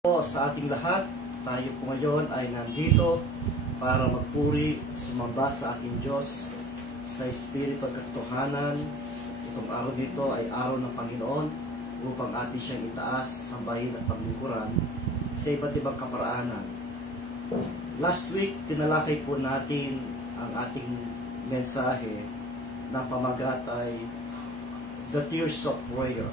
Po sa ating lahat, tayo po ngayon ay nandito para magpuri, sumamba sa ating Diyos sa Espiritu at katotohanan. Itong araw nito ay araw ng Panginoon upang atin siyang itaas, sambahin at paglingkuran sa iba't ibang kaparaanan. Last week, tinalakay po natin ang ating mensahe ng pamagat ay The Tears of Prayer.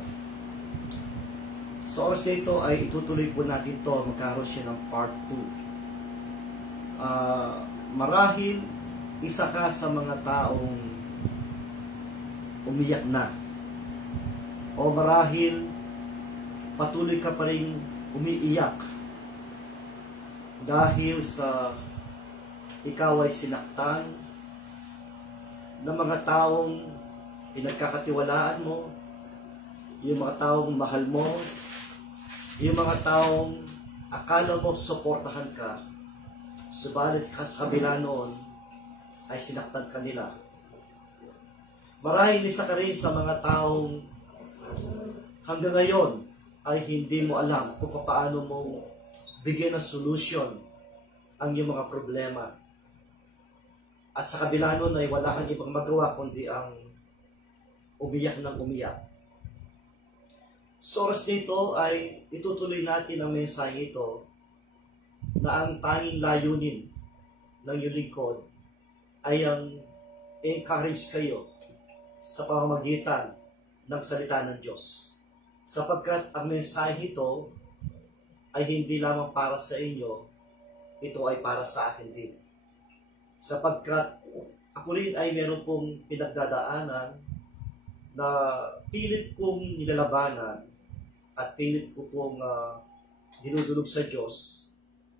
Sa oras na ito ay itutuloy po natin ito, magkaroon siya ng part 2. Marahil, isa ka sa mga taong umiyak na. O marahil, patuloy ka pa rin umiiyak dahil sa ikaw ay sinaktan ng mga taong pinagkakatiwalaan mo, yung mga taong mahal mo, yung mga taong akala mo suportahan ka, subalit sa kabila noon ay sinaktan ka nila. Marahil isa ka rin sa mga taong hanggang ngayon ay hindi mo alam kung paano mo bigyan ng solusyon ang iyong mga problema. At sa kabila noon ay wala kang ibang magawa kundi ang umiyak ng umiyak. Sa oras nito ay itutuloy natin ang mensahe ito na ang tanging layunin ng iyong lingkod ay ang encourage kayo sa pamamagitan ng salita ng Diyos. Sapagkat ang mensahe ito ay hindi lamang para sa inyo, ito ay para sa akin din. Sapagkat ako rin ay meron pong pinagdadaanan na pilit kong nilalabanan at pilit ko pong dinudulog sa Diyos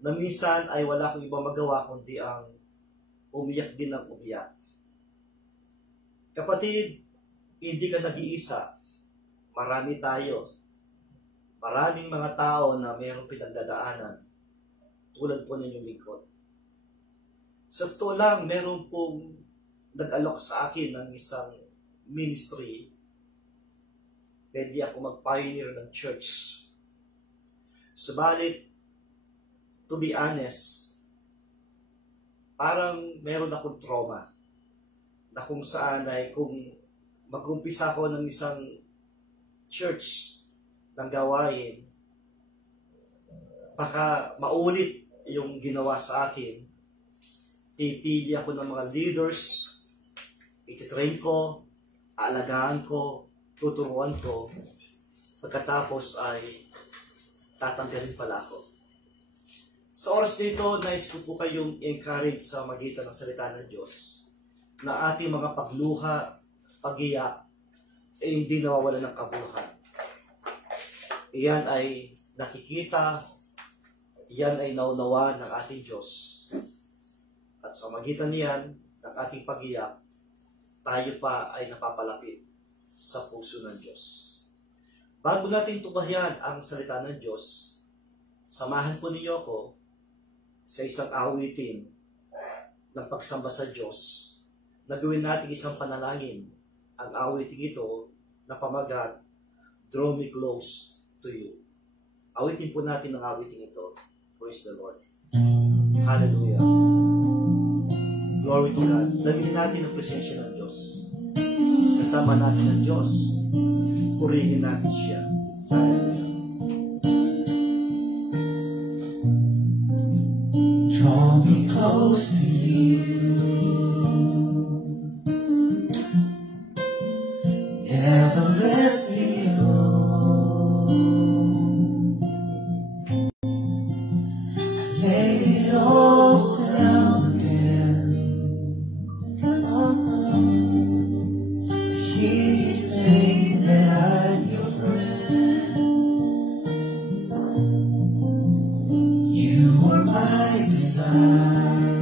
na minsan ay wala akong ibang magawa kundi ang umiyak din ng umiyak. Kapatid, hindi ka nag-iisa. Marami tayo. Maraming mga tao na mayroong pinagdadaanan tulad po ninyong lingkod. Sa totoo lang, meron pong nag-alok sa akin ng isang ministry. Pwede ako mag-pioneer ng church. Subalit, to be honest, parang meron akong trauma na kung saan ay kung mag-umpisa ako ng isang church ng gawain, baka maulit yung ginawa sa akin. Pipili ako ng mga leaders, ititrain ko, aalagaan ko, tuturuan ko, pagkatapos ay tatanggalin pala ako. Sa oras nito, nais ko po kayong encourage sa magitan ng salita ng Diyos na ating mga pagluha, pag-iyak, hindi nawawala ng kabuluhan. Iyan ay nakikita, iyan ay naunawa ng ating Diyos. At sa magitan niyan, ng ating pag-iyak, tayo pa ay napapalapit sa puso ng Diyos. Bago natin tubayan ang salita ng Diyos, samahan po ninyo ako sa isang awitin ng pagsamba sa Diyos. Nagawin natin isang panalangin. Ang awitin ito na pamagat, Draw Me Close to You. Awitin po natin ang awitin ito. Praise the Lord. Hallelujah. Glory to God. Daminin natin ang presensya ng Diyos. Kasama natin ang Diyos. Purihin natin siya. Hallelujah. Draw me close to you. Never let me go. Lay it all down again. Oh, no. To hear you say that I'm your friend. You are my desire.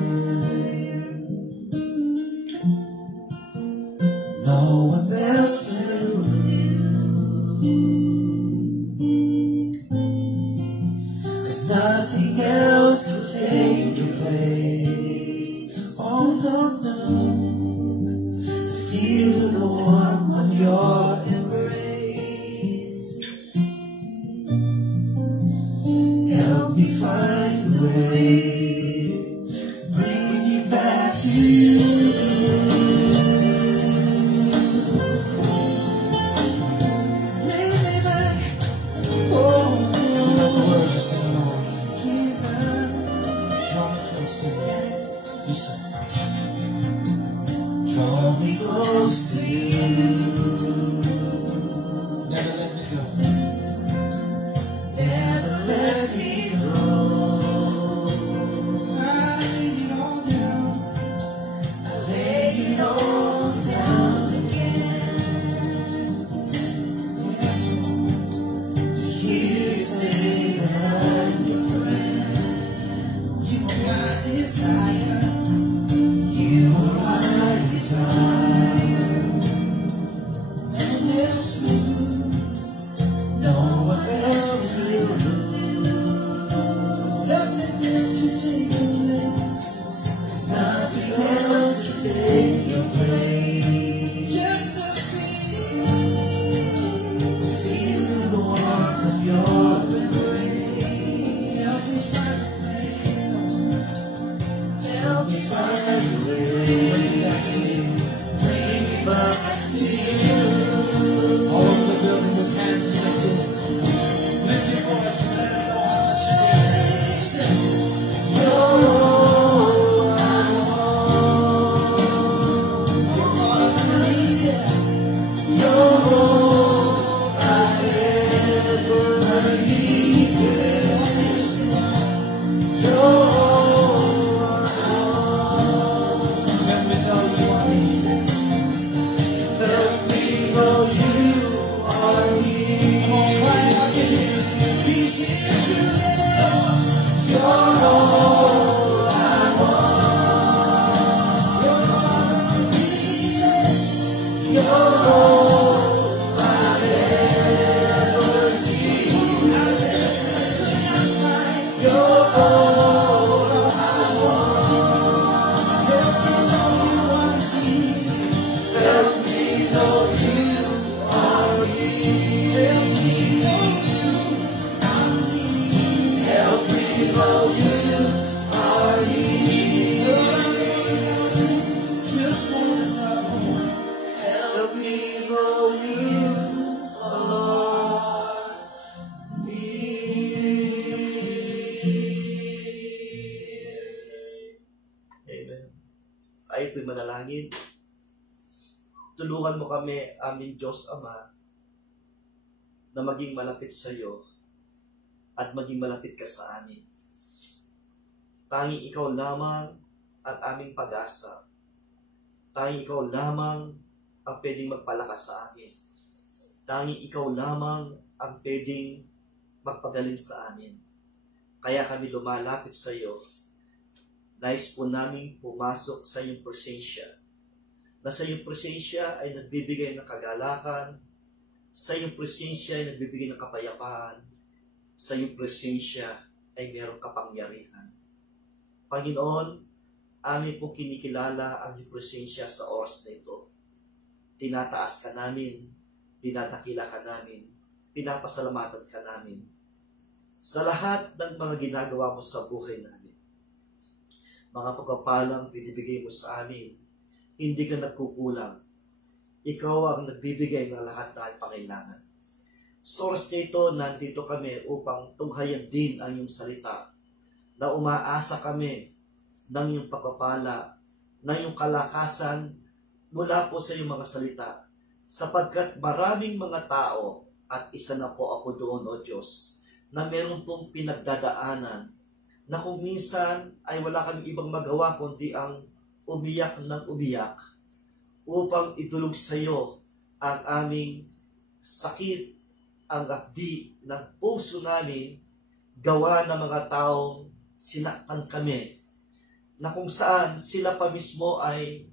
No one else will do. 'Cause nothing else can take your place. Oh no, no. To feel the warmth of your embrace. Help me find a way, bring me back to you. Bring me back, oh, Jesus. Draw me close to you. Never let me go. Never let me go. I lay it all down. I lay it all down again. Yes, to hear you say that I'm your friend. You are my desire. You are my desire. Nothing else will do. No one else will do. Nothing else can take your place. Nothing else can take your place. Just to feel the warmth of your embrace. Help me find a way. Help me find a way. Bring me back to you. Bring me back to you. All over the building with hands lifted. Lift your voice and let it all sing. You're all I want. You're all I need. You're all I ever need. You're all I want. Let me know you are easy. Let me know you are here. Come on, cry out to him. Be here to love. You're all I want. You're all I need. You're all I ever need. You're all I want. Let me know you are here. Let me know you are here. Let me know you are here. Help me know you are here. Just wanna know. Help me know you are here. Amen. Tayo po'y manalangin. Tulungan mo kami, aming Diyos Ama, na maging malapit sa iyo at maging malapit ka sa amin. Tanging ikaw lamang ang aming pag-asa. Tanging ikaw lamang ang pwedeng magpalakas sa amin. Tanging ikaw lamang ang pwedeng magpagaling sa amin. Kaya kami lumalapit sa iyo. Nais po namin pumasok sa iyong presensya. Na sa iyong presensya ay nagbibigay ng kagalakan. Sa iyong presensya ay nagbibigay ng kapayapaan. Sa iyong presensya ay mayroong kapangyarihan. Panginoon, amin po kinikilala ang iyong presensya sa oras na ito. Tinataas ka namin, dinadakila ka namin, pinapasalamatan ka namin. Sa lahat ng mga ginagawa mo sa buhay namin, mga pagpapalang binibigay mo sa amin, hindi ka nagkukulang. Ikaw ang nagbibigay ng lahat na ay pangailangan. Sa oras na ito, nandito kami upang tunghayan din ang iyong salita, na umaasa kami ng iyong pagpapala, ng iyong kalakasan mula po sa iyong mga salita, sapagkat maraming mga tao, at isa na po ako doon, O Diyos, na meron pong pinagdadaanan, na kung minsan ay wala kami ibang magawa kundi ang umiyak ng umiyak upang itulog sa iyo ang aming sakit, ang akdi ng puso namin, gawa ng mga taong sinaktan kami, na kung saan sila pa mismo ay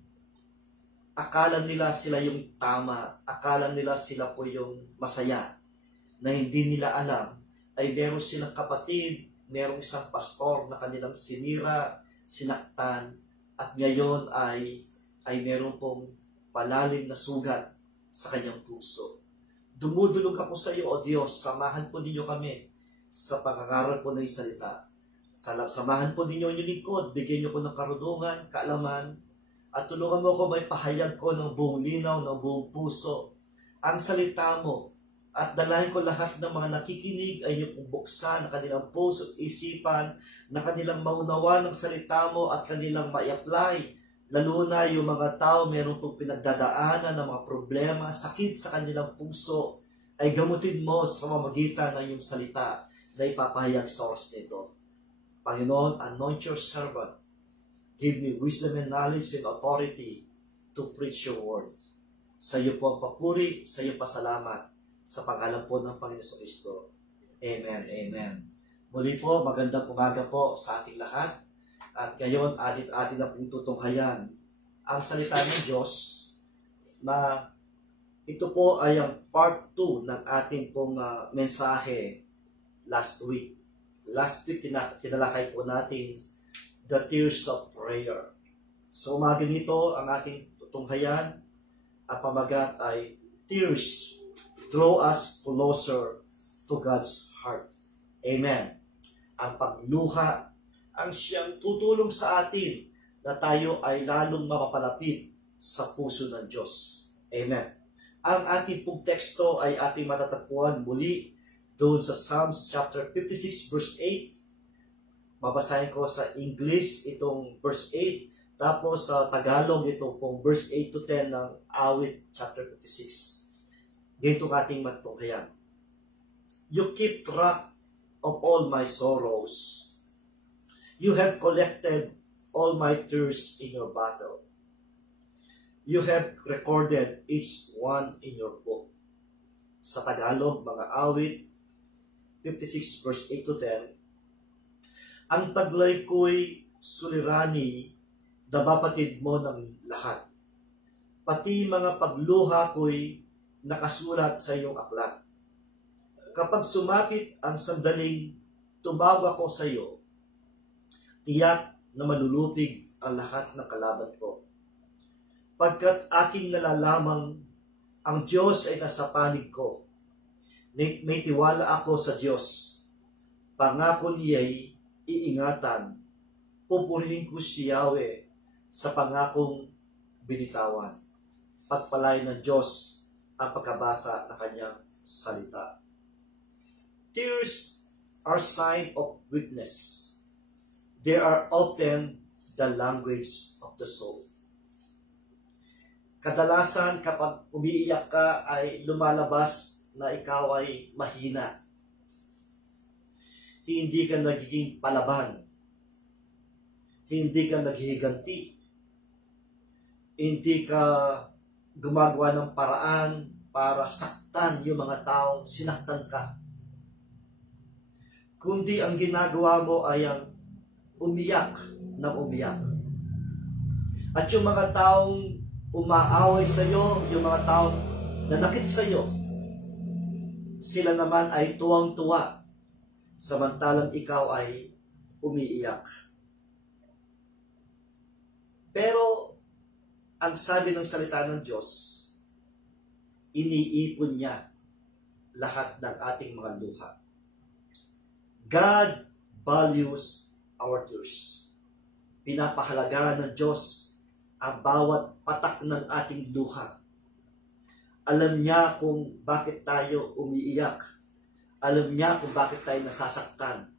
akala nila sila yung tama, akala nila sila po yung masaya, na hindi nila alam ay meron silang kapatid, merong isang pastor na kanilang sinira, sinaktan, at ngayon ay meron pong palalim na sugat sa kanyang puso. Dumudulog ako sa iyo, O Diyos, samahan po ninyo kami sa pangangaral po ng salita. Samahan po ninyo yung lingkod, bigyan niyo ko ng karunungan, kaalaman, at tulungan mo ko may pahayag ko ng buong linaw, ng buong puso, ang salita mo. At dalahin ko lahat ng mga nakikinig ay niyo pong buksan ang kanilang puso at isipan, na kanilang maunawa ng salita mo at kanilang ma-apply. Lalo na yung mga tao meron pong pinagdadaanan ng mga problema, sakit sa kanilang puso, ay gamutin mo sa mamagitan ng iyong salita na ipapahayag sa oras nito. Panginoon, anoint your servant. Give me wisdom and knowledge and authority to preach your word. Sa iyo po ang papuri, sa iyo pasalamat, sa pangalan po ng Panginoon Kristo. Amen, amen. Muli po, magandang umaga po sa ating lahat. At ngayon, atin na pong tutunghayan ang salita ng Diyos na ito po ay ang part 2 ng ating pong mensahe last week. Last week, tinalakay po natin the tears of prayer. So, umaga nito, ang ating tutunghayan, ang pamagat ay tears draw us closer to God's heart. Amen. Ang pagluha ang siyang tutulong sa atin na tayo ay lalong mapapalapit sa puso ng Diyos. Amen. Ang ating pong teksto ay ating matatagpuan muli doon sa Psalms chapter 56 verse 8. Babasahin ko sa English itong verse 8. Tapos sa Tagalog ito pong verse 8 to 10 ng Awit chapter 56. Ganito ating matutunghayan. You keep track of all my sorrows. You have collected all my tears in your bottle. You have recorded each one in your book. Sa Tagalog, mga Awit 56 verse 8 to 10. Ang taglay ko'y sulirani, dabapatid mo ng lahat. Pati mga pagluha ko'y nakasulat sa iyong aklat. Kapag sumapit ang sandaling tumawag ako sa iyo, tiyak na malulupig ang lahat ng kalaban ko. Pagkat aking nalalamang ang Diyos ay nasa panig ko, may tiwala ako sa Diyos. Pangako niya'y iingatan, pupurihin ko si Yahweh sa pangakong binitawan. Pagpalain ng Diyos ang pagkabasa ng kanyang salita. Tears are sign of weakness. They are often the language of the soul. Kadalasan kapag umiiyak ka ay lumalabas na ikaw ay mahina. Hindi ka nagiging palaban. Hindi ka naghihiganti. Hindi ka gumagawa ng paraan para saktan yung mga taong sinaktan ka. Kundi ang ginagawa mo ay ang umiyak ng umiyak. At yung mga taong umaaway sa iyo, yung mga taong nanakit sa iyo, sila naman ay tuwang-tuwa, samantalang ikaw ay umiiyak. Pero, ang sabi ng salita ng Diyos, iniipon niya lahat ng ating mga luha. God values our tears. Pinapahalagaan ng Diyos ang bawat patak ng ating luha. Alam niya kung bakit tayo umiiyak. Alam niya kung bakit tayo nasasaktan.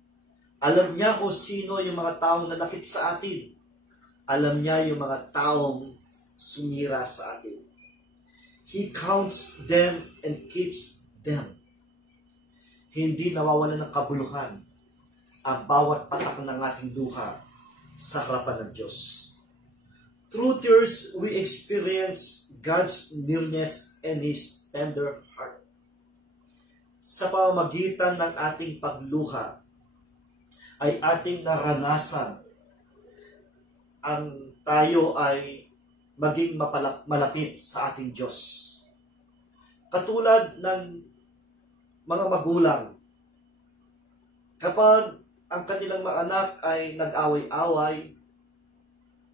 Alam niya kung sino yung mga taong nanakit sa atin. Alam niya yung mga taong sumira sa atin. He counts them and keeps them. Hindi nawawalan ng kabuluhan ang bawat patak ng ating luha sa harapan ng Diyos. Through tears, we experience God's nearness and His tender heart. Sa pamamagitan ng ating pagluha, ay ating naranasan ang tayo ay maging malapit sa ating Diyos. Katulad ng mga magulang, kapag ang kanilang mga anak ay nag-away-away,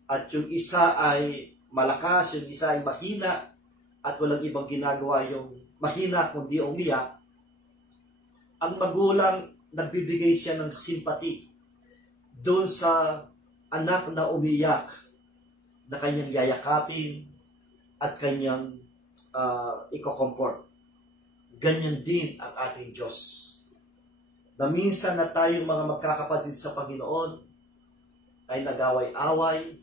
at yung isa ay malakas, yung isa ay mahina, at walang ibang ginagawa yung mahina kundi umiyak, ang magulang nagbibigay siya ng sympathy doon sa anak na umiyak na kanyang yayakapin at kanyang iko-comfort. Ganyan din ang ating Diyos. Na minsan na tayong mga magkakapatid sa Panginoon ay nag-away-away,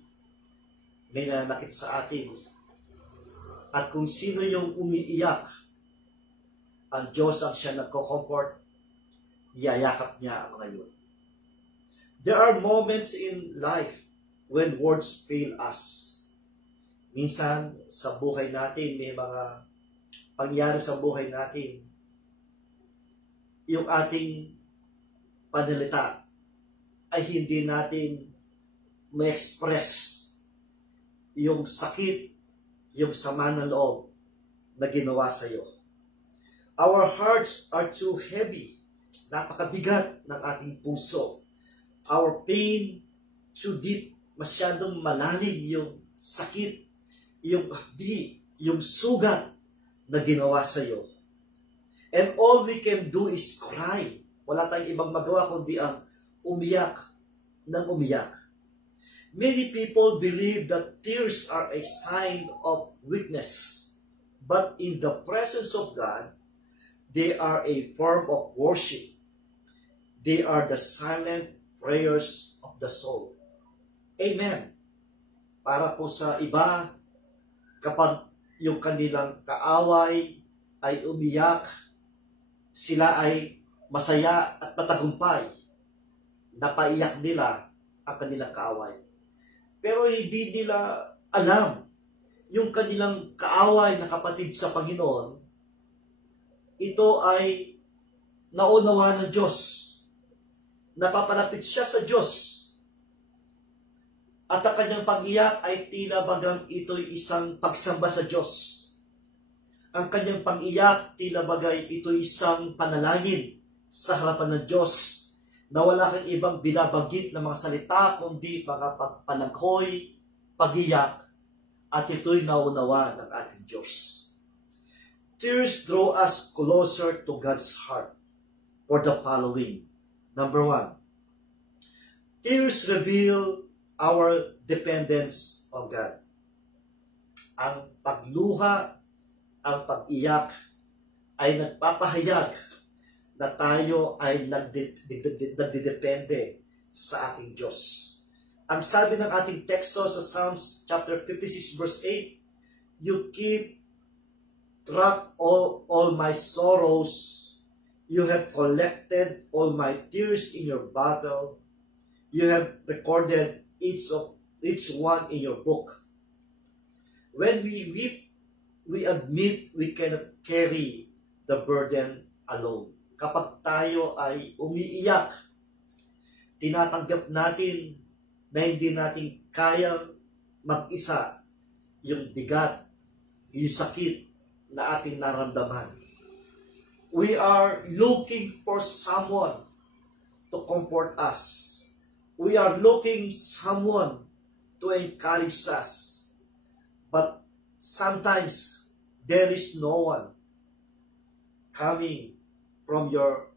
may nananakit sa atin. At kung sino yung umiiyak, ang Diyos ang siya nagko-comfort, yayakap niya ang mga yun. There are moments in life when words fail us. Minsan, sa buhay natin, may mga pangyari sa buhay natin. Yung ating panalita ay hindi natin ma-express yung sakit, yung sama ng loob na ginawa sa iyo. Our hearts are too heavy. Napakabigat ng ating puso. Our pain too deep. Masyadong malalim yung sakit, yung abdi, yung sugat na ginawa sa iyo. And all we can do is cry. Wala tayong ibang magawa kundi ang umiyak ng umiyak. Many people believe that tears are a sign of weakness. But in the presence of God, they are a form of worship. They are the silent prayers of the soul. Amen. Para po sa iba, kapag yung kanilang kaaway ay umiyak, sila ay masaya at matagumpay. Napaiyak nila ang kanilang kaaway. Pero hindi nila alam yung kanilang kaaway na kapatid sa Panginoon, ito ay naunawa ng Diyos. Napapalapit siya sa Diyos. At ang kanyang pag-iyak ay tila bagang ito'y isang pagsamba sa Diyos. Ang kanyang pag-iyak tila bagay ito'y isang panalangin sa harapan ng Diyos na wala kang ibang binabanggit na mga salita kundi mga pagpanangkoy, pag-iyak, at ito'y naunawa ng ating Diyos. Tears draw us closer to God's heart for the following. Number 1, tears reveal our dependence on God. Ang pagluha, ang pag-iyak ay nagpapahayag na tayo ay nagdidepende sa ating Diyos. Ang sabi ng ating teksto sa Psalms chapter 56 verse 8, you keep track all my sorrows. You have collected all my tears in your bottle. You have recorded each one in your book. When we weep, we admit we cannot carry the burden alone. Kapag tayo ay umiiyak, tinatanggap natin na hindi natin kayang mag-isa yung bigat, yung sakit na ating naramdaman. We are looking for someone to comfort us. We are looking someone to encourage us. But sometimes there is no one coming from your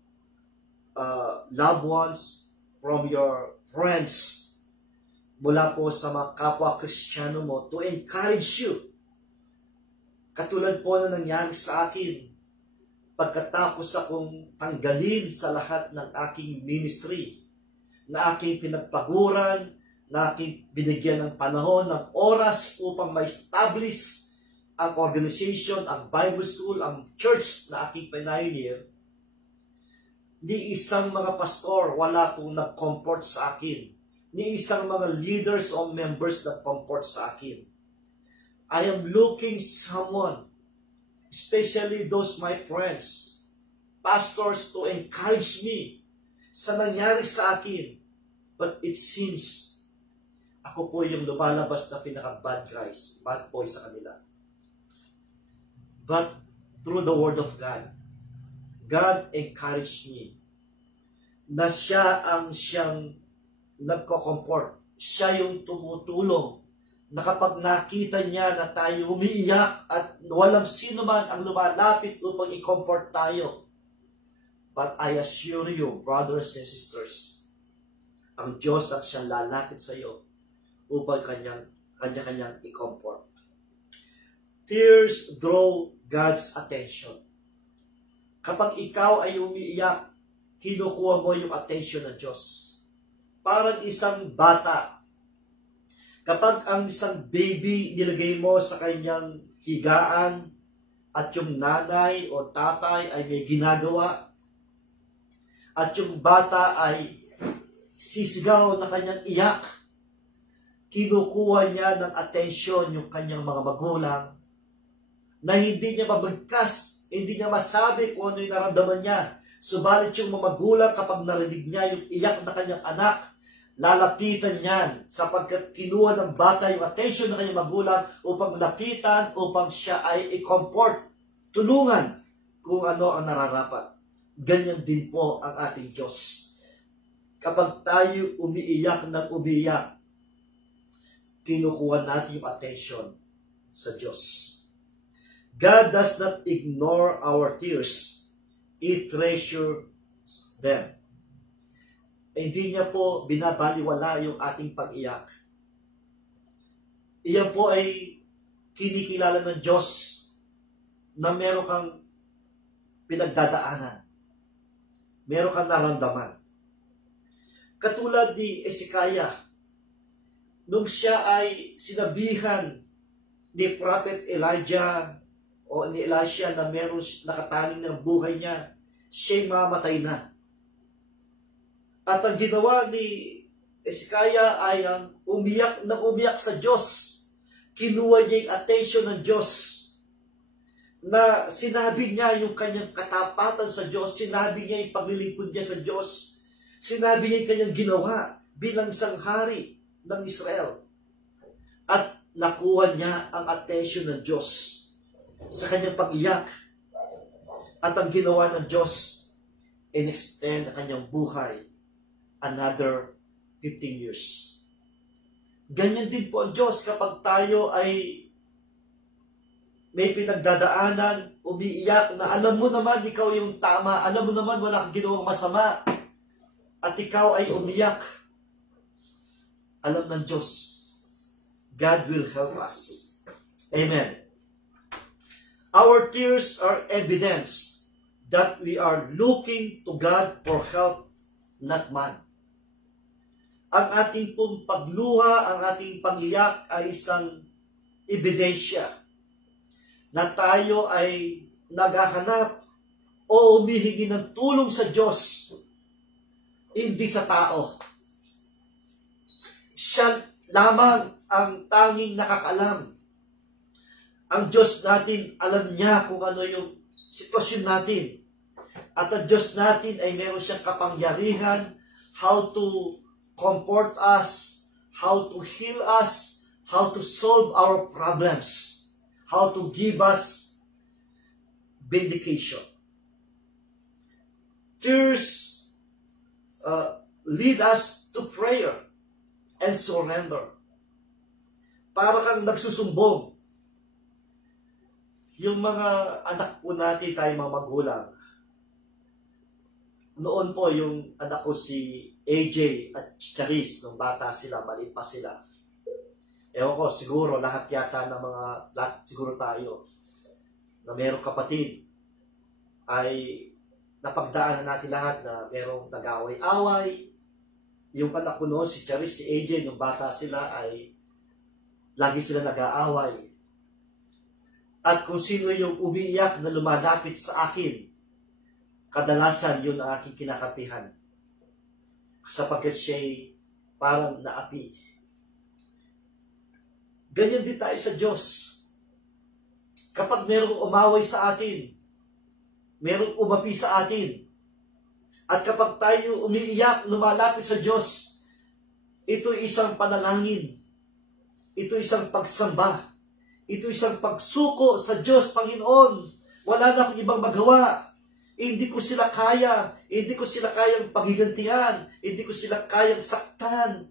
loved ones, from your friends, mula po sa mga kapwa Kristiyano mo to encourage you. Katulad po na nangyari sa akin pagkatapos akong tanggalin sa lahat ng aking ministry, na aking pinagpaguran, na aking binigyan ng panahon, ng oras upang ma-establish ang organization, ang Bible school, ang church na aking pioneer. Ni isang mga pastor, wala pong nag-comfort sa akin. Ni isang mga leaders o members nag-comfort sa akin. I am looking someone, especially those my friends, pastors, to encourage me sa nangyari sa akin. But it seems, ako po yung lumalabas na pinaka-bad guys, bad boy sa kanila. But through the Word of God, God encouraged me na siya ang siyang nagko-comfort. Siya yung tumutulong na kapag nakita niya na tayo umiiyak at walang sino man ang lumalapit upang i-comfort tayo, But I assure you, brothers and sisters, ang Diyos ang siyang lalapit sa iyo upang kanya-kanyang i-comfort. Tears draw God's attention. Kapag ikaw ay umiiyak, kinukuha mo yung attention ng Diyos. Parang isang bata. Kapag ang isang baby nilagay mo sa kanyang higaan at yung nanay o tatay ay may ginagawa at yung bata ay sisigaw na kanyang iyak, kinukuha niya ng atensyon yung kanyang mga magulang na hindi niya mabagkas, hindi niya masabi kung ano yung naramdaman niya. Subalit yung mga magulang, kapag narinig niya yung iyak na kanyang anak, lalapitan niyan sapagkat kinuha ng bata yung atensyon ng kanyang magulang upang lapitan, upang siya ay i-comfort, tulungan kung ano ang nararapat. Ganyan din po ang ating Diyos. Kapag tayo umiiyak ng umiiyak, kinukuha natin yung attention sa Diyos. God does not ignore our tears. He treasures them. Hindi niya po binabaliwala yung ating pag-iyak. Iyan po ay kinikilala ng Diyos na meron kang pinagdadaanan. Meron kang naramdaman. Katulad ni Hezekiah, nung siya ay sinabihan ni Prophet Elijah o ni Elisha na meron nakataning ng buhay niya, siya'y mamatay na. At ang ginawa ni Hezekiah ay ang umiyak sa Diyos. Kinuha niya yung attention ng Diyos na sinabi niya yung kanyang katapatan sa Diyos, sinabi niya yung paglilingkod niya sa Diyos, sinabi niya yung kanyang ginawa bilang isang hari ng Israel. At nakuha niya ang attention ng Diyos sa kanyang pag-iyak. At ang ginawa ng Diyos, in-extend ang kanyang buhay another 15 years. Ganyan din po ang Diyos kapag tayo ay may pinagdadaanan, umiiyak na alam mo naman ikaw yung tama, alam mo naman wala kang ginawang masama, at ikaw ay umiyak. Alam ng Diyos, God will help us. Amen. Our tears are evidence that we are looking to God for help, not man. Ang ating pong pagluha, ang ating pangiyak ay isang ebidensya na tayo ay naghahanap o humihingi ng tulong sa Diyos, hindi sa tao. Siya lamang ang tanging nakakalam. Ang Diyos natin, alam niya kung ano yung sitwasyon natin. At ang Diyos natin ay meron siyang kapangyarihan how to comfort us, how to heal us, how to solve our problems, how to give us vindication. Tears lead us to prayer and surrender. Para kang nagsusumbong. Yung mga anak po natin, tayo mga magulang, noon po yung anak ko si AJ at Charis, nung bata sila, maliit pa sila. Ewan ko, siguro lahat siguro tayo, na merong kapatid, ay napagdaanan natin lahat na merong nag-away-away. Yung anak ko noon, si Charis, si AJ, nung bata sila, ay lagi sila nag-aaway. At kung sino yung umiiyak na lumalapit sa akin, kadalasan yun ang aking kinakapihan. Sapagkat siya'y parang naapi. Ganyan din tayo sa Diyos. Kapag merong umaway sa atin, merong umapi sa atin, at kapag tayo umiiyak, lumalapit sa Diyos, ito isang panalangin, ito isang pagsamba, ito isang pagsuko sa Diyos, Panginoon. Wala na akong ibang magawa. Hindi ko sila kaya. Hindi ko sila kayang paghigantihan. Hindi ko sila kayang saktan.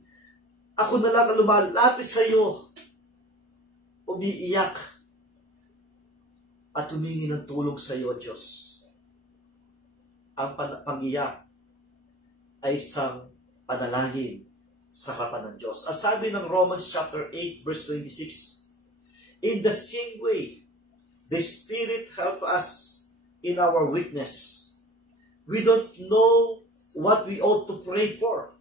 Ako na lang ang lumalapit sa iyo. Umiiyak. At humingi ng tulong sa iyo, Diyos. ang pag-iyak ay isang panalangin sa harapan ng Diyos. Ang sabi ng Romans chapter 8 verse 26, in the same way, the Spirit help us in our weakness. We don't know what we ought to pray for,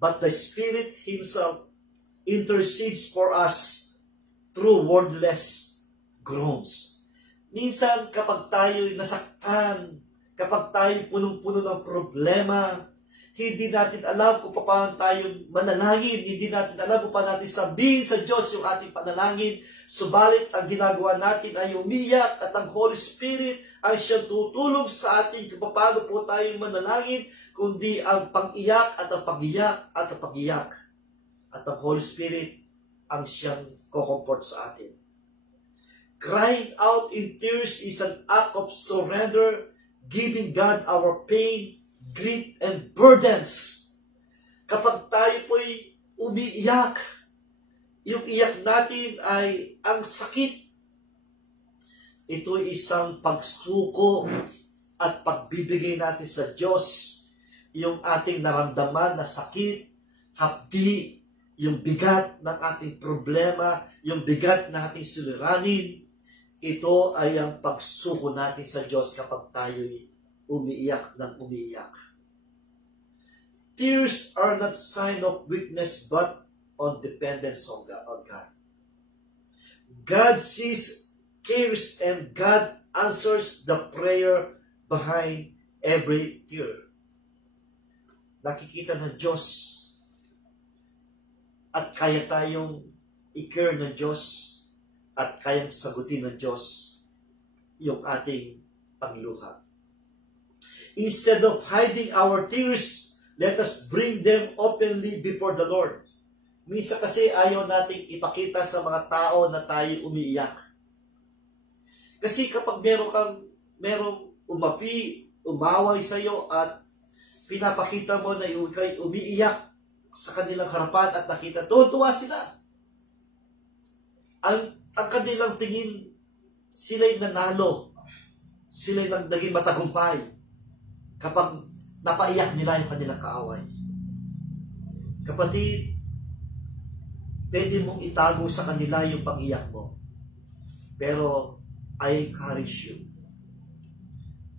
but the Spirit Himself intercedes for us through wordless groans. Minsan kapag tayo'y nasaktan, kapag tayo'y punong-puno ng problema, hindi natin alam kung paano tayo manalangin, hindi natin alam kung paano natin sabihin sa Diyos yung ating panalangin. Subalit ang ginagawa natin ay umiyak at ang Holy Spirit ay siyang tutulong sa atin kung paano po tayo manalangin, kundi ang pag-iyak at ang pag-iyak at ang pag-iyak. At ang Holy Spirit ang siyang ko-comfort sa atin. Crying out in tears is an act of surrender, giving God our pain, grief, and burdens. Kapag tayo po'y umiiyak, yung iyak natin ay ang sakit. Ito'y isang pagsuko at pagbibigay natin sa Diyos yung ating naramdaman na sakit, hapdi, yung bigat ng ating problema, yung bigat ng ating suliranin. Ito ay ang pagsuko natin sa Diyos kapag tayo'y umiiyak ng umiiyak. Tears are not sign of weakness but on dependence on God. God sees, cares, and God answers the prayer behind every tear. Nakikita ng Diyos at kaya tayong i-care ng Diyos at kayang sagutin ng Diyos yung ating pagluha. Instead of hiding our tears, let us bring them openly before the Lord. Minsan kasi ayaw nating ipakita sa mga tao na tayo umiiyak. Kasi kapag merong umaway sa iyo at pinapakita mo na ikay umiiyak sa kanilang harapan at nakita, tuwa sila. Ang kanilang tingin, sila'y nanalo. Sila'y naging matagumpay kapag napaiyak nila yung kanilang kaaway. Kapatid, pwede mong itago sa kanila yung pag-iyak mo. Pero, I encourage you.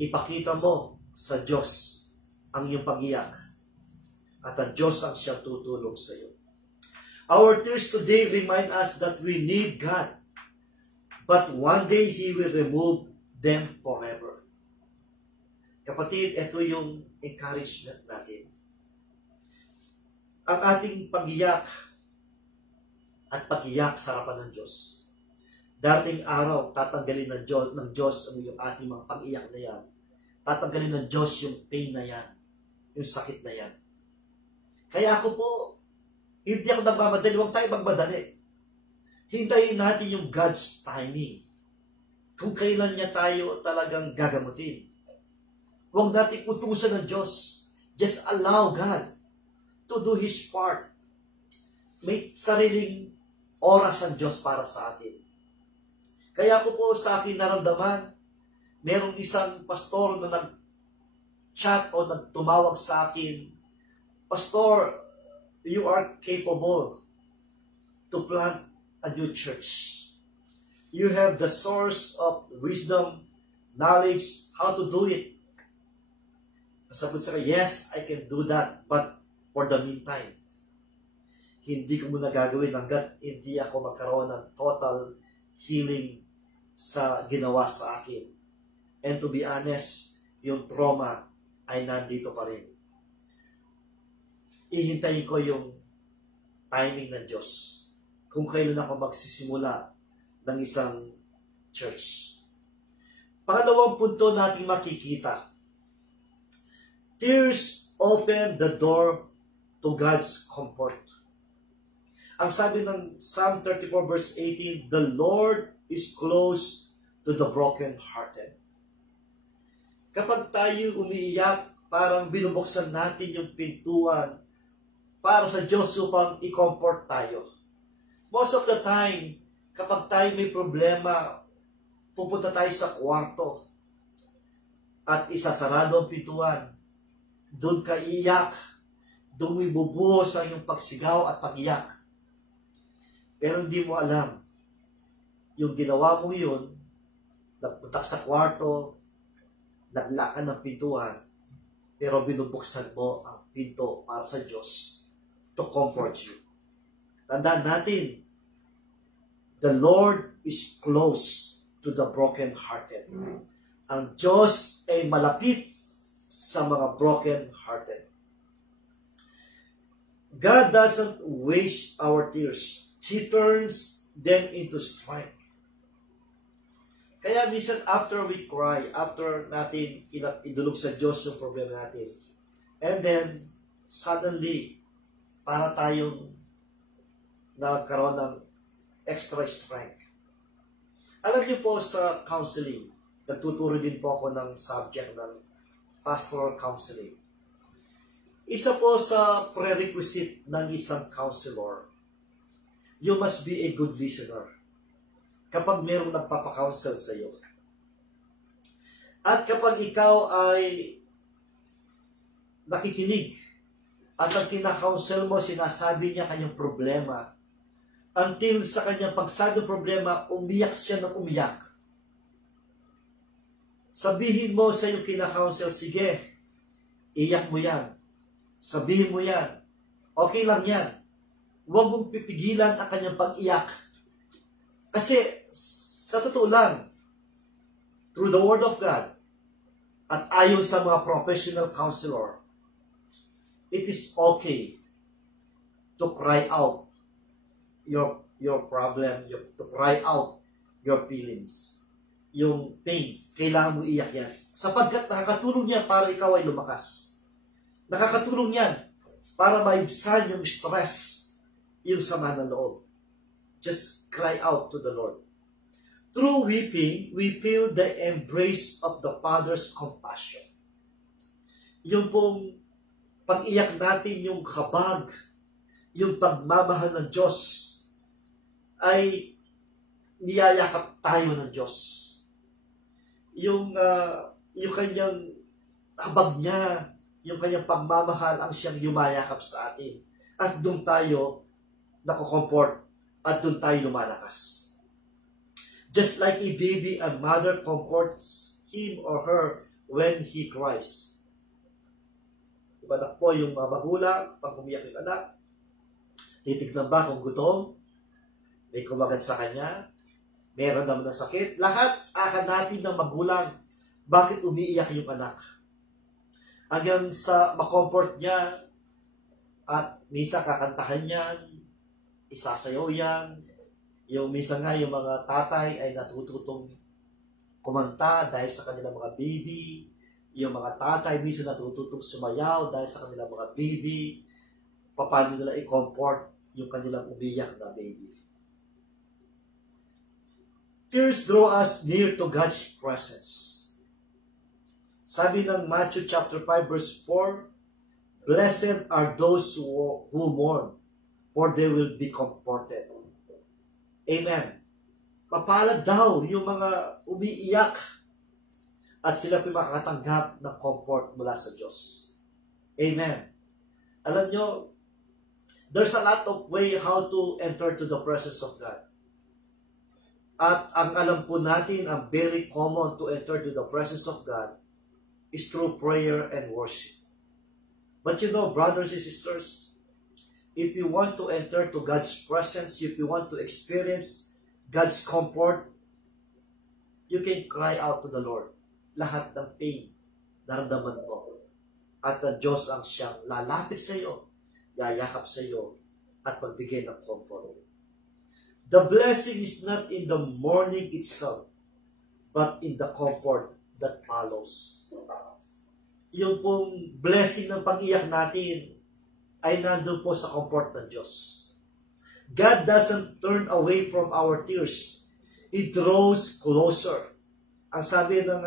Ipakita mo sa Diyos ang iyong pag-iyak. At ang Diyos ang siyang tutulong sa iyo. Our tears today remind us that we need God. But one day, He will remove them forever. Kapatid, ito yung encouragement natin. Ang ating pag-iyak at pag-iyak sa harapan ng Diyos. Dating araw, tatanggalin ng Diyos ang yung ating mga pag-iyak na yan. Tatanggalin ng Diyos yung pain na yan, yung sakit na yan. Kaya ako po, hindi ako nagmamadali, huwag tayo magmadali. Hintayin natin yung God's timing. Kung kailan niya tayo talagang gagamutin. Huwag natin utusan ng Diyos. Just allow God to do His part. May sariling oras ang Diyos para sa atin. Kaya ako po sa akin naramdaman, merong isang pastor na nag-chat o nagtumawag sa akin, Pastor, you are capable to plant a new church. You have the source of wisdom, knowledge, how to do it. Sabi sa kanya, yes, I can do that, but for the meantime, hindi ko muna gagawin hanggat hindi ako magkaroon ng total healing sa ginawa sa akin. And to be honest, yung trauma ay nandito pa rin. Ihintayin ko yung timing ng Diyos kung kailan ako magsisimula ng isang church. Pangalawang punto natin makikita. Tears open the door to God's comfort. Ang sabi ng Psalm 34 verse 18, the Lord is close to the broken-hearted. Kapag tayo umiiyak, parang binubuksan natin yung pintuan para sa Diyos upang i-comfort tayo. Most of the time, kapag tayo may problema, pupunta tayo sa kwarto. at isasarado ang pintuan. Doon ka iiyak, doon mo ibubuhos ang iyong pagsigaw at pagiyak. Pero hindi mo alam, yung ginawa mo yun, nagpunta sa kwarto, naglakan ng pintuan, pero binubuksan mo ang pinto para sa Diyos to comfort you. Tandaan natin, the Lord is close to the broken-hearted. Ang Diyos ay malapit sa mga broken-hearted. God doesn't waste our tears. He turns them into strength. Kaya minsan after we cry, after natin idulog sa Diyos yung problema natin, and then suddenly, para tayong nagkaroon ng extra strength. Alam niyo po sa counseling, nagtuturo din po ako ng subject ng pastoral counseling. Isa po sa prerequisite ng isang counselor, you must be a good listener kapag mayroong nagpapakounsel sa iyo. At kapag ikaw ay nakikinig at ang kinakounsel mo, sinasabi niya kanyang problema, until sa kanyang pagsabi ng problema, umiyak siya ng umiyak. Sabihin mo sa iyong kinakounsel, sige, iyak mo yan. Sabihin mo yan. Okay lang yan. Huwag mong pipigilan ang kanyang pag-iyak. Kasi, sa totoo lang, through the Word of God, at ayon sa mga professional counselor, it is okay to cry out your problem, to cry out your feelings. Yung pain, kailangan mo iyak yan. Sapagkat nakakatulong yan para ikaw ay lumakas. Nakakatulong yan para maibsan yung stress, yung sama ng loob. Just cry out to the Lord. Through weeping, we feel the embrace of the Father's compassion. Yung pong pag-iyak natin, yung kabag, yung pagmamahal ng Diyos, ay niyayakap tayo ng Diyos. Yung kanyang habag niya, yung kanyang pagmamahal ang siyang yumayakap sa atin. At doon tayo nakukomport at doon tayo lumalakas. Just like a baby, a mother comforts him or her when he cries. Diba na po yung mga magulang, pag umiyak yung anak, titignan ba kung gutom? May kumagat sa kanya? Meron naman ng sakit? Lahat ahanapin ng magulang bakit umiiyak yung anak. Hanggang sa makomfort niya at misa kakantahan niyan, isasayaw yan. Yung minsan nga yung mga tatay ay natututong kumanta dahil sa kanilang mga baby. Yung mga tatay minsan natututong sumayaw dahil sa kanilang mga baby. Paano nila i-comfort yung kanilang umiyak na baby. Tears draw us near to God's presence. Sabi ng Matthew chapter 5 verse 4, blessed are those who mourn, for they will be comforted. Amen. Mapalad daw yung mga umiiyak at sila makakatanggap ng comfort mula sa Diyos. Amen. Alam nyo, there's a lot of way how to enter to the presence of God. At ang alam po natin, ang very common to enter to the presence of God is through prayer and worship. But you know, brothers and sisters, if you want to enter to God's presence, if you want to experience God's comfort, you can cry out to the Lord. Lahat ng pain, naramdaman mo. At ang Diyos ang siyang lalapit sa iyo, yayakap sa iyo, at magbigay ng comfort. The blessing is not in the mourning itself, but in the comfort that follows. Yung pong blessing ng pag-iyak natin ay nandun po sa comfort ng Diyos. God doesn't turn away from our tears. He draws closer. Ang sabi ng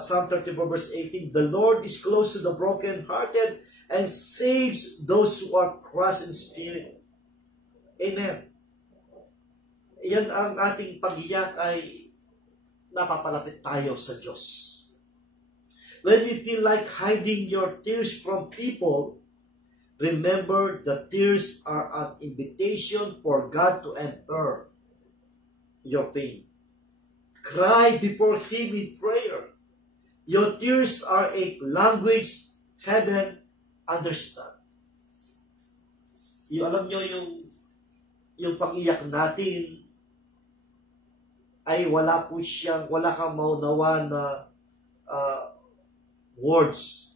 Psalm 34 verse 18, the Lord is close to the broken-hearted and saves those who are crushed in spirit. Amen. Yan ang ating pag-iyak ay napapalapit tayo sa Diyos. When you feel like hiding your tears from people, remember that tears are an invitation for God to enter your pain. Cry before Him in prayer. Your tears are a language heaven understand. Alam nyo, yung pag-iyak natin ay wala kang maunawa na words.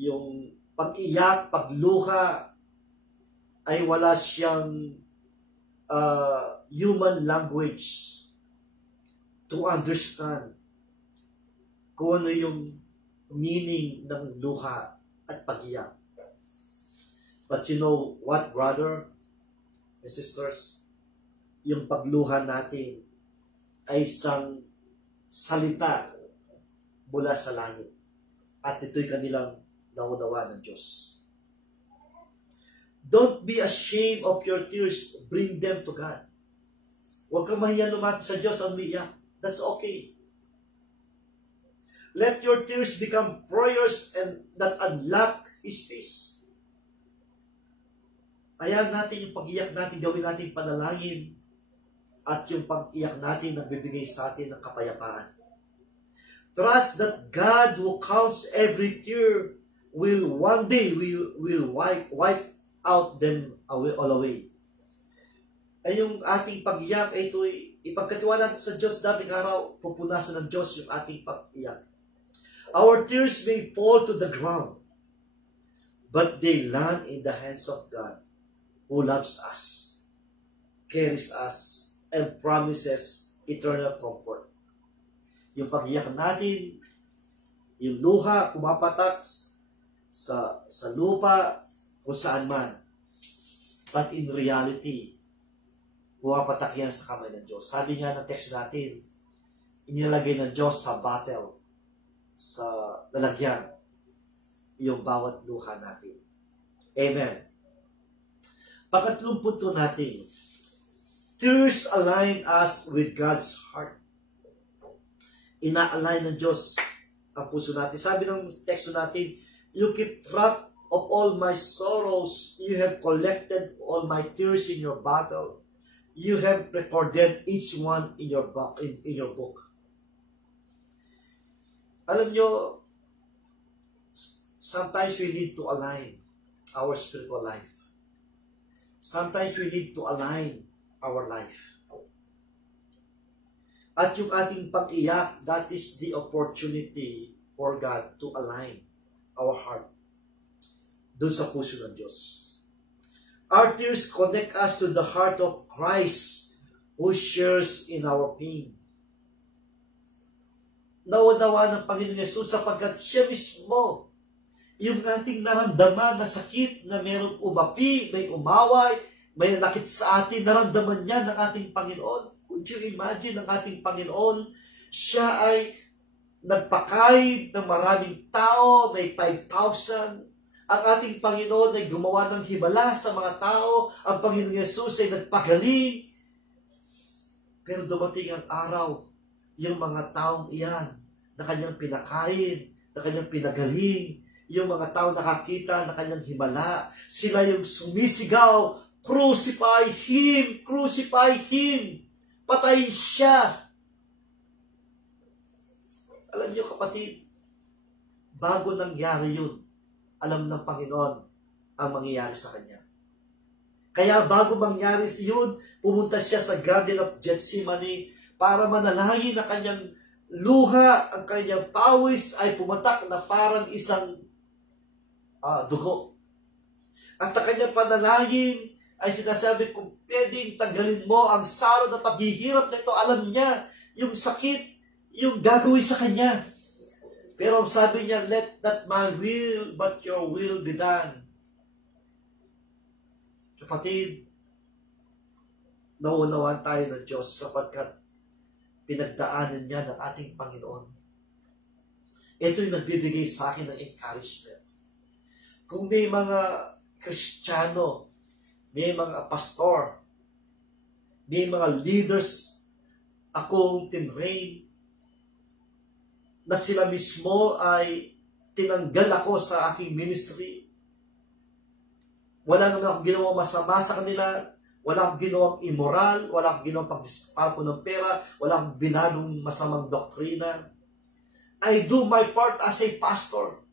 Yung pag-iyak, pagluha, ay wala siyang human language to understand kung ano yung meaning ng luha at pag-iyak. But you know what, brother and sisters? Yung pagluha natin ay isang salita mula sa langit. At ito'y kanilang naunawa ng Diyos. Don't be ashamed of your tears. Bring them to God. Huwag kang mahiya lumapit sa Diyos ang umiyak. That's okay. Let your tears become prayers and that unlock His peace. Hayaan natin yung pag-iyak natin, gawin natin panalangin at yung pag-iyak natin nagbibigay sa atin ng kapayapaan. Trust that God who counts every tear will one day will wipe out them all away. Ay yung ating pag-iyak ay ito'y ipagkatiwala natin sa Diyos. Dating araw, pupunasan ng Diyos yung ating pag-iyak. Our tears may fall to the ground, but they land in the hands of God, who loves us, cares us, and promises eternal comfort. Yung pag-iyak natin, yung luha, pumapatak sa lupa, kung saan man. But in reality, pumapatak yan sa kamay ng Diyos. Sabi nga ng text natin, inilagay ng Diyos sa battle, sa lalagyan, yung bawat luha natin. Amen. Pangatlong punto natin, tears align us with God's heart. Ina-align ng Diyos ang puso natin. Sabi ng teksto natin, you keep track of all my sorrows. You have collected all my tears in your bottle. You have recorded each one in your book. Alam nyo, sometimes we need to align our spiritual life. Sometimes we need to align our life. At yung ating pag-iyak, that is the opportunity for God to align our heart doon sa puso ng Diyos. Our tears connect us to the heart of Christ who shares in our pain. Naunawa ng Panginoon Yesus sapagkat siya mismo yung ating naramdaman na sakit na mayroong umapi, may umaway, may nakit sa atin, naramdaman niya ng ating Panginoon. Could you imagine ang ating Panginoon? Siya ay nagpakain ng maraming tao, may 5,000. Ang ating Panginoon ay gumawa ng himala sa mga tao. Ang Panginoon Yesus ay nagpagaling. Pero dumating ang araw, yung mga taong iyan na kanyang pinakain, na kanyang pinagaling, yung mga taong nakakita na kanyang himala, sila yung sumisigaw, crucify Him! Crucify Him! Patayin siya! Alam niyo kapatid, bago nangyari yun, alam ng Panginoon ang mangyayari sa kanya. Kaya bago mangyari yun, pumunta siya sa Garden of Gethsemane para manalangin na kanyang luha, ang kanyang pawis ay pumatak na parang isang dugo. At ang kanyang panalangin ay sinasabi, kung pwedeng tanggalin mo ang saro na paghihirap na ito, alam niya yung sakit, yung gagawin sa kanya. Pero ang sabi niya, let not my will but your will be done. Kapatid, nauunawaan tayo ng Diyos sapagkat pinagdaanan niya ng ating Panginoon. Ito yung nagbibigay sa akin ng encouragement. Kung may mga Kristiyano, may mga pastor, may mga leaders akong tinrain, na sila mismo ay tinanggal ako sa aking ministry. Wala naman akong ginawang masama sa kanila. Wala akong ginawang immoral. Wala akong ginawang pagdispalpo ng pera. Wala akong binagong masamang doktrina. I do my part as a pastor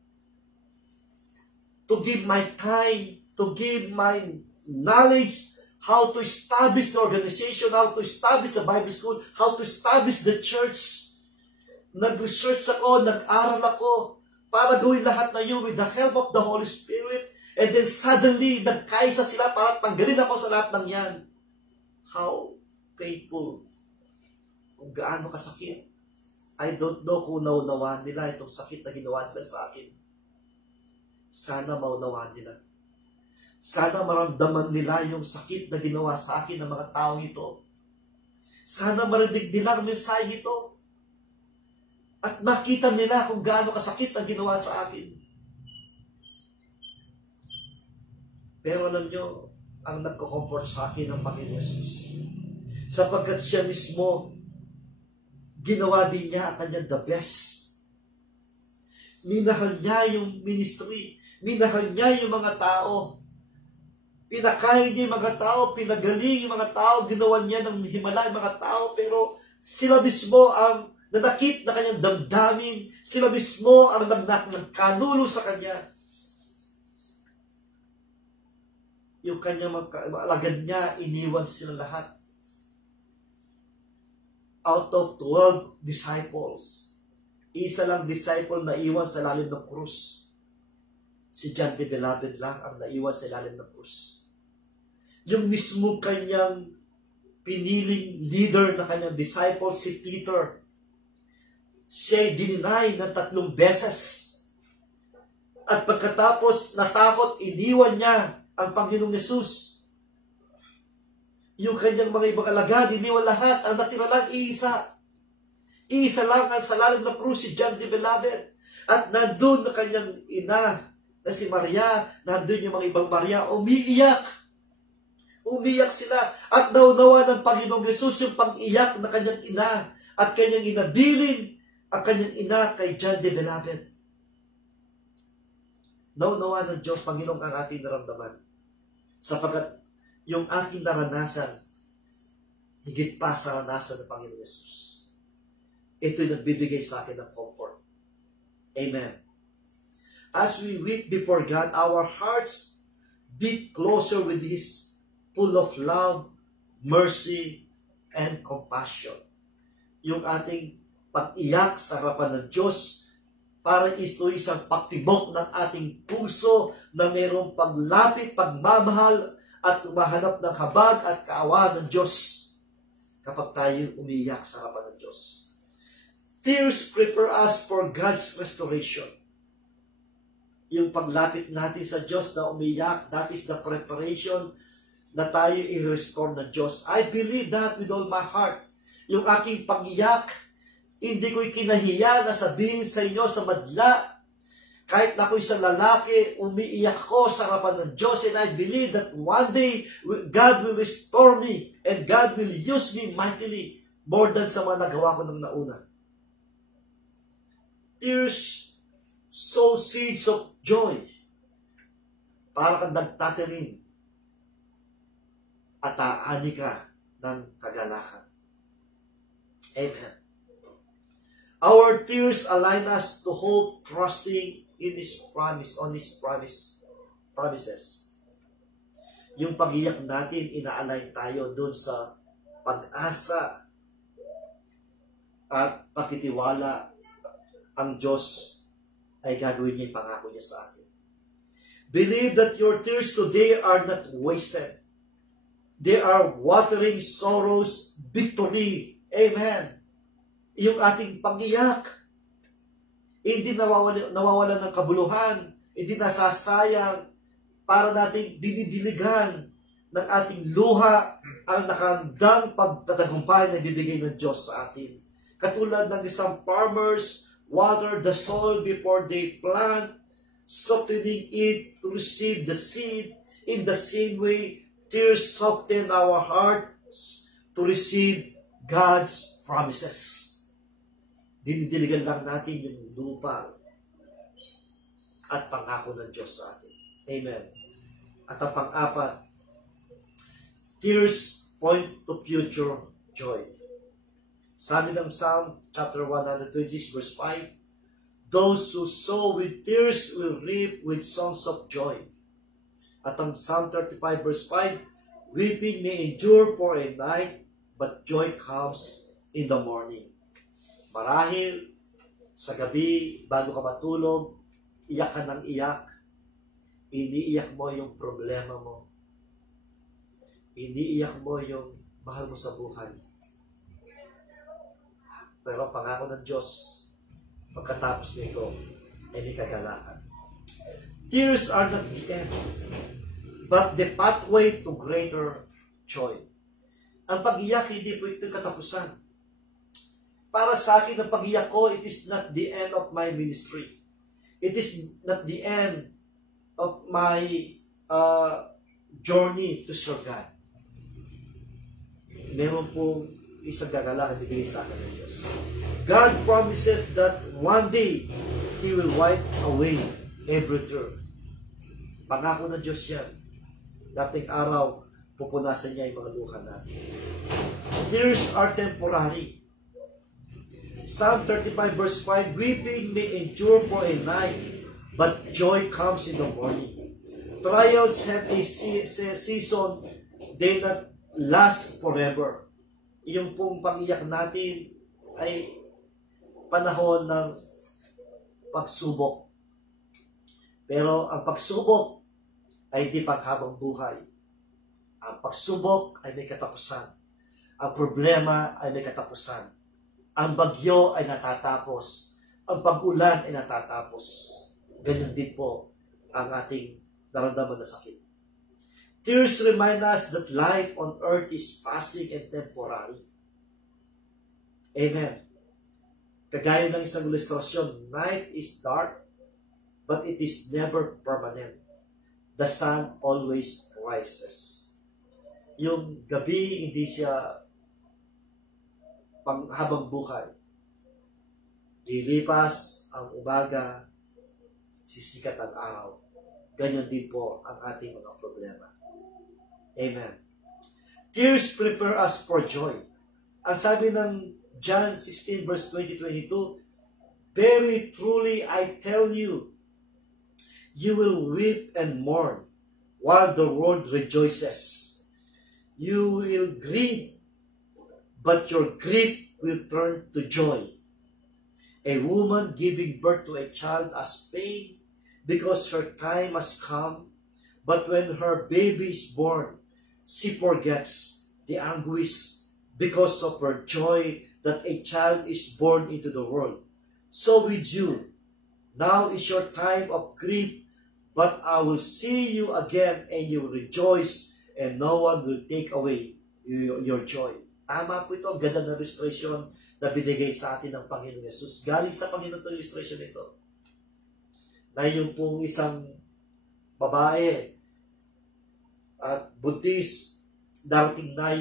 to give my time, to give my knowledge, how to establish the organization, how to establish the Bible school, how to establish the church. Nag-research ako, nag-aral ako, para gawin lahat na yun with the help of the Holy Spirit. And then suddenly, nagkaisa sila para tanggalin ako sa lahat ng yan. How painful. Kung gaano kasakit. I don't know kung naunawaan nila itong sakit na ginawa nila sa akin. Sana maunawaan nila. Sana maramdaman nila yung sakit na ginawa sa akin ng mga taong ito. Sana marinig nila ang mensahe ito. At makita nila kung gaano kasakit ang ginawa sa akin. Pero alam nyo, ang nagko-comfort sa akin ng Panginoon Jesus. Sapagkat siya mismo, ginawa din niya ang kanyang the best. Minahal niya yung ministry. Minahal niya yung mga tao. Pinakain niya yung mga tao. Pinagaling yung mga tao. Ginawa niya ng himala yung mga tao. Pero sila mismo ang nanakit na kanyang damdamin. Sila mismo ang nagkanulo sa kanya. Yung kanyang mga alagad niya, iniwan sila lahat. Out of 12 disciples, isa lang disciple na iwan sa lalim ng krus. Si John the Beloved lang ang naiwan sa lalim ng krus. Yung mismo kanyang piniling leader na kanyang disciple, si Peter, siya'y dininay ng 3 beses. At pagkatapos natakot, iniwan niya ang Panginoong Yesus. Yung kanyang mga ibang alagad, iniwan lahat. Ang natira lang, iisa. Iisa lang ang sa lalim ng krus, si John the Beloved. At nandun na kanyang ina, na si Maria, nandun yung mga ibang Maria, umiiyak. Umiyak sila. At naunawa ng Panginoong Yesus yung pang-iyak na kanyang ina. At kanyang inabilin ang kanyang ina kay John the Beloved. Naunawa ng Diyos, Panginoong ang ating naramdaman. Sapagkat yung aking naranasan, higit pa sa naranasan ng Panginoon Yesus. Ito'y nagbibigay sa akin ng comfort. Amen. As we weep before God, our hearts beat closer with His full of love, mercy, and compassion. Yung ating pag-iyak sa harapan ng Diyos, para ito'y isang pagtibok ng ating puso na mayroong paglapit, pagmamahal, at umahanap ng habag at kaawaan ng Diyos kapag tayo umiyak sa harapan ng Diyos. Tears prepare us for God's restoration. Yung paglapit natin sa Diyos na umiyak, that is the preparation na tayo i-restore ng Diyos. I believe that with all my heart. Yung aking pag-iyak, hindi ko'y kinahiya na sabihin sa inyo sa madla, kahit na ako'y isang lalaki, umiiyak ko sa harapan ng Diyos, and I believe that one day, God will restore me, and God will use me mightily, more than sa mga nagawa ko nung nauna. Tears sow seeds of joy, para kang nagtatanim, at aani ka ng kagalakan. Amen. Our tears align us to hope, trusting in His promise, on His promises. Yung pag-iyak natin, ina-align tayo doon sa pag-asa at pagtitiwala ang Diyos ay gagawin niya yung pangako niya sa atin. Believe that your tears today are not wasted. They are watering sorrow's victory. Amen. Yung ating pag-iyak, hindi nawawala ng kabuluhan, hindi nasasayang, para nating dinidiligan ng ating luha ang nakandang pagtatagumpay na bibigay ng Diyos sa atin. Katulad ng isang farmers water the soil before they plant, softening it to receive the seed. In the same way, tears soften our hearts to receive God's promises. dinidiligan lang natin yung lupa at pangako ng Diyos sa atin. Amen. At ang pang-apat, tears point to future joy. Sabi ng Psalm chapter 126 verse 5, those who sow with tears will reap with songs of joy. At ang Psalm 35 verse 5, weeping may endure for a night, but joy comes in the morning. Marahil, sa gabi, bago ka matulog, iyak ka ng iyak. Iniiyak mo yung problema mo. Iniiyak mo yung mahal mo sa buhay. Pero pangako ng Diyos, pagkatapos nito, ay may kagalakan. Tears are not the end, but the pathway to greater joy. Ang pag-iyak, hindi po ito katapusan. Para sa akin, ang pag-iyak ko, it is not the end of my ministry. It is not the end of my journey to serve God. Meron pong isang gagalakan bibigay sa akin ng Diyos. God promises that one day, He will wipe away every tear. Pangako ng Diyos yan. Dating araw, pupunasan niya yung mga luha natin. Tears are temporary. Psalm 35 verse 5, weeping may endure for a night, but joy comes in the morning. Trials have a season, they not last forever. Yung pong pag-iyak natin ay panahon ng pagsubok. Pero ang pagsubok ay hindi panghabang buhay. Ang pagsubok ay may katapusan. Ang problema ay may katapusan. Ang bagyo ay natatapos. Ang pag-ulan ay natatapos. Ganyan din po ang ating nararamdaman na sakit. Tears remind us that life on earth is passing and temporary. Amen. Kagaya ng isang ilustrasyon, night is dark, but it is never permanent. The sun always rises. Yung gabi, hindi siya panghabang buhay. Lilipas ang umaga, sisikat ang araw. Ganyan din po ang ating mga problema. Amen. Tears prepare us for joy. Ang sabi ng John 16 verse 20-22, very truly I tell you, you will weep and mourn while the world rejoices. You will grieve, but your grief will turn to joy. A woman giving birth to a child has pain because her time has come, but when her baby is born, she forgets the anguish because of her joy that a child is born into the world. So with you, now is your time of grief, but I will see you again and you will rejoice, and no one will take away your joy. Tama po ito, ang ganda ng illustration na binigay sa atin ng Panginoon Yesus. Galing sa Panginoon itong illustration ito. Na yung pong isang babae at buntis, darating na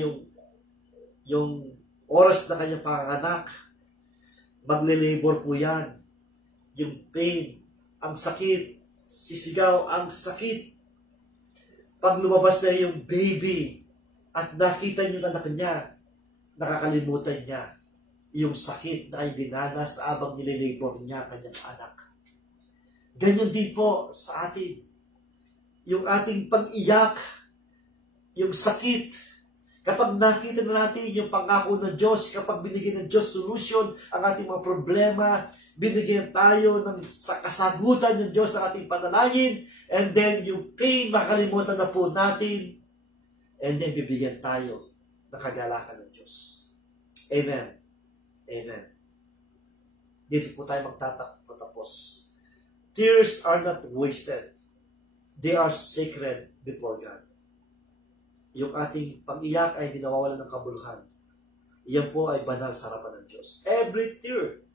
yung oras na kanyang panganak, magle-labor po yan. Yung pain, ang sakit, sisigaw, ang sakit. Pag lumabas na yung baby at nakita niyo ang anak niya, nakakalimutan niya yung sakit na ay dinanas abang nililabor niya kanyang anak. Ganyan din po sa atin. Yung ating pag-iyak, yung sakit, kapag nakita na natin yung pangako ng Diyos, kapag binigyan ng Diyos solution ang ating mga problema, binigyan tayo ng kasagutan ng Diyos sa ating panalangin, and then yung pain, makalimutan na po natin, and then bibigyan tayo ng kagalakan ng Diyos. Amen. Amen. Dito po tayo magtatapos. Tears are not wasted. They are sacred before God. Yung ating pag-iyak ay hindi nawawalan ng kabuluhan. Iyan po ay banal sa harapan ng Diyos. Every tear,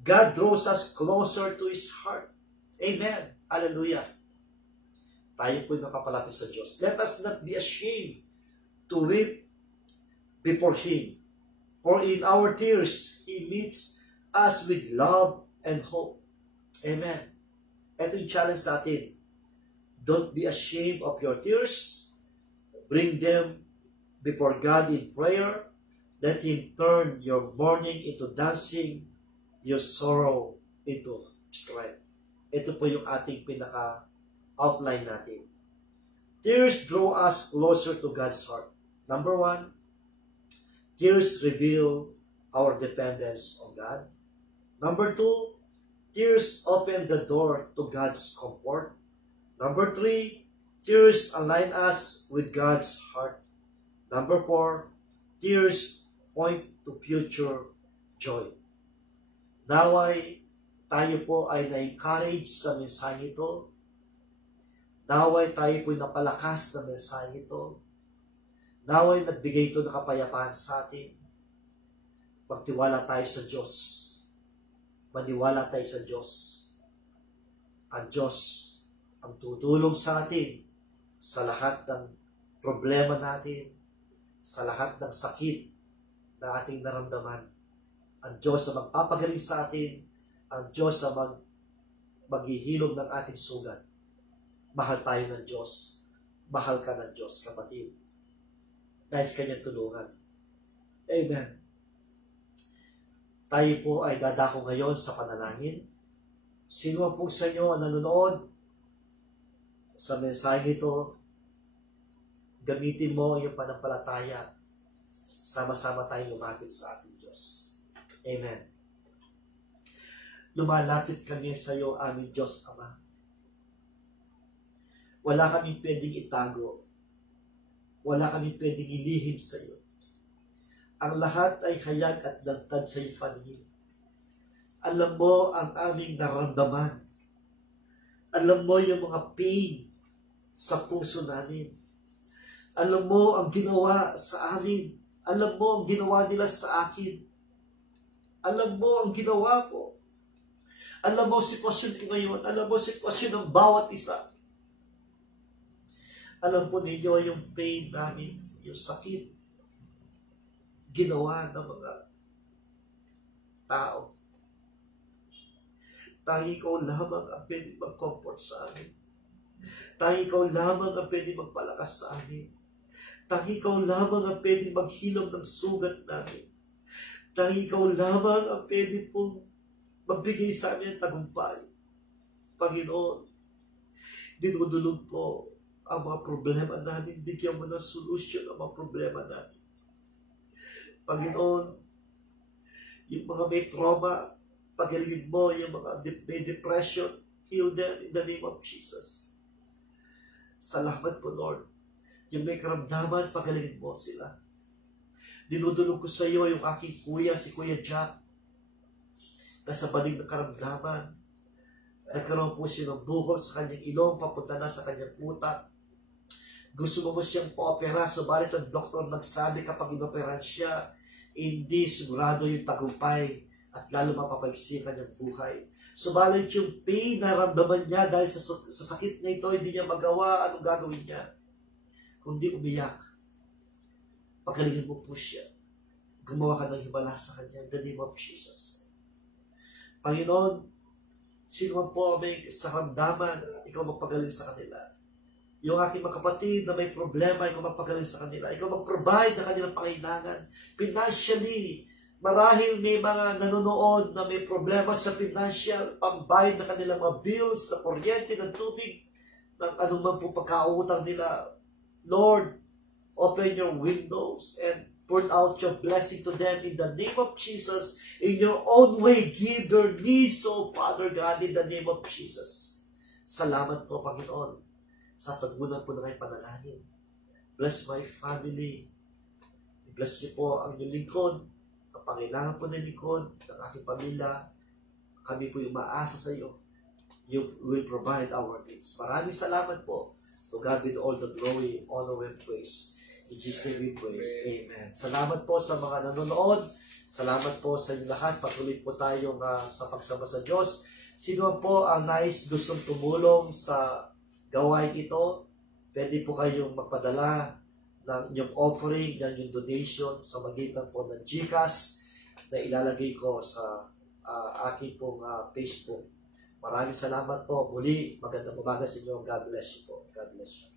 God draws us closer to His heart. Amen. Hallelujah. Tayo po ay napapalapit sa Diyos. Let us not be ashamed to weep before Him. For in our tears, He meets us with love and hope. Amen. Ito yung challenge sa atin. Don't be ashamed of your tears. Bring them before God in prayer. Let Him turn your mourning into dancing, your sorrow into strength. Ito po yung ating pinaka-outline natin. Tears draw us closer to God's heart. Number 1, tears reveal our dependence on God. Number 2, tears open the door to God's comfort. Number 3, tears align us with God's heart. Number 4, tears point to future joy. Naway tayo po ay na-encourage sa mensahe ito. Naway tayo po ay napalakas sa mensahe ito. Naway nagbigay ito ng kapayapaan sa atin. Magtiwala tayo sa Diyos. Maniwala tayo sa Diyos. Ang Diyos ang tutulong sa atin sa lahat ng problema natin, sa lahat ng sakit na ating naramdaman. Ang Diyos ang magpapagaling sa atin, ang Diyos ang maghihilom ng ating sugat. Mahal tayo ng Diyos. Mahal ka ng Diyos, kapatid. Dahil sa Kanyang tulungan. Amen. Tayo po ay dadako ngayon sa panalangin. Sino man po sa inyo ang nanonood sa mensahe ito, gamitin mo yung panampalataya. Sama-sama tayong lumapit sa ating Diyos. Amen. Lumalapit kami sa iyo, aming Diyos Ama. Wala kaming pwedeng itago. Wala kaming pwedeng ilihim sa iyo. Ang lahat ay hayag at lantad sa iyong paningin. Alam mo ang aming naramdaman. Alam mo yung mga pain sa puso namin. Alam mo ang ginawa sa amin. Alam mo ang ginawa nila sa akin. Alam mo ang ginawa ko. Alam mo sitwasyon ko ngayon. Alam mo sitwasyon ng bawat isa. Alam po ninyo yung pain namin, yung sakit, ginawa ng mga tao. Tangi ikaw lamang ang pwede mag-comfort sa amin. Tangi ikaw lamang ang pwede magpalakas sa amin. Tangi ikaw lamang ang pwede maghilom ng sugat namin. Tangi ikaw lamang ang pwede pong magbigay sa amin ng tagumpay. Panginoon, dinudulog ko ang mga problema namin. Bigyan mo ng solusyon ang mga problema namin. Panginoon, yung mga may trauma, pagalingin mo yung mga may depression, heal them in the name of Jesus. Salamat po, Lord. Yung may karamdaman, pagalingin mo sila. Dinudulog ko sa iyo yung aking kuya, si Kuya Jack. Nasa baling ng karamdaman. Nagkaroon po siya ng bukol sa kanyang ilong, papunta na sa kanyang utak. Gusto mo siyang pa-opera, subalit ang doktor nagsabi kapag inoperan siya, hindi sigurado yung tagumpay at lalo mapapaiksi ang kanyang buhay. Subalit yung pain na ramdaman niya dahil sa sakit na ito, hindi niya magawa anong gagawin niya. Kundi umiyak. Pagalingin mo po siya. Gumawa ka ng himala sa kanya in the name of Jesus. Panginoon, sino man po may karamdaman, ikaw magpagaling sa kanila. Yung aking mga kapatid na may problema, ikaw magpagaling sa kanila. Ikaw mag-provide na kanilang pangailangan. Financially, marahil may mga nanonood na may problema sa financial, pambayad na kanilang mga bills, na kuryente, ng tubig, ng anumang po pagkautang nila. Lord, open your windows and pour out your blessing to them in the name of Jesus. In your own way, give their needs, oh Father God, in the name of Jesus. Salamat po, Panginoon, sa tagunan po ng may panalangin. Bless my family. Bless niyo po ang inyong lingkod. Ang pangailangan po ng lingkod, ng aking pamilya. Kami po yung maasa sa iyo. You will provide our needs. Maraming salamat po. To God be all the glory, honor, and praise. In Jesus' name we pray. Amen. Salamat po sa mga nanonood. Salamat po sa inyo lahat. Patuloy po tayong sa pagsama sa Diyos. Sino po ang nais gustong tumulong sa gawain ito, pwede po kayong magpadala ng inyong offering, ng inyong donation sa magitan po ng GCash na ilalagay ko sa aking pong Facebook. Maraming salamat po. Muli, magandang umaga sa inyo. God bless you po. God bless you.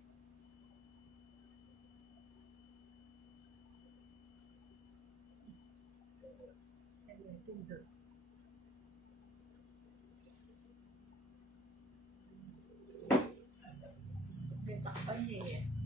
May takpan niya eh.